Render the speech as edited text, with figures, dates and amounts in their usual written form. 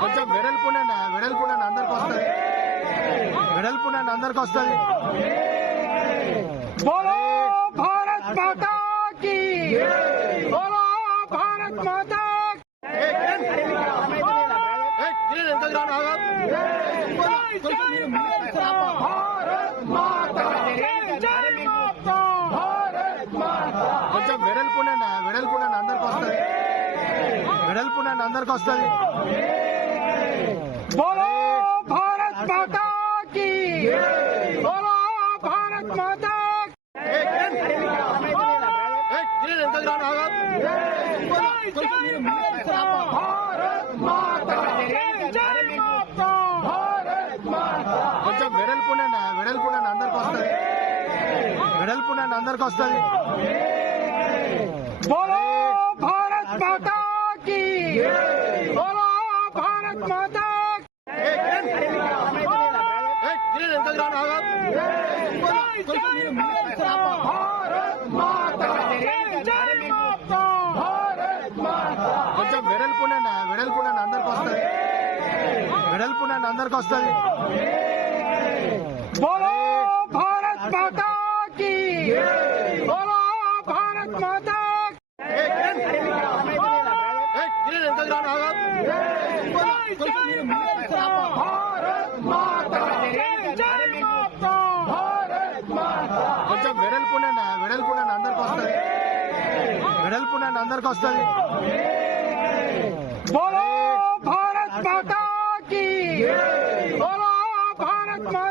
కొంచెం వెడల్పుండండి అందరికి వస్తుంది. వెడల్పుండండి అందరికి వస్తుంది. बोलो भारत माता की, बोलो भारत माता కొంచెం వెడల్పుండండి అందరికి వస్తుంది. వెడల్పుండండి అందరికి వస్తుంది. बोलो भारत माता की, बोलो भारत माता కొంచెం వెడల్పుండండి అందరికి వస్తుంది. వెడల్పుండండి అందరికి వస్తుంది. बोलो भारत माता की, बोलो भारत माता కొంచెం వెడల్పుండండి అందరికి వస్తుంది. వెడల్పుండండి అందరికి వస్తుంది. बोलो भारत माता की, बोलो भारत माता కొంచెం వెడల్పుండండి అందరికి వస్తుంది. వెడల్పుండండి అందరికి వస్తుంది. बोलो भारत माता की, बोलो भारत माता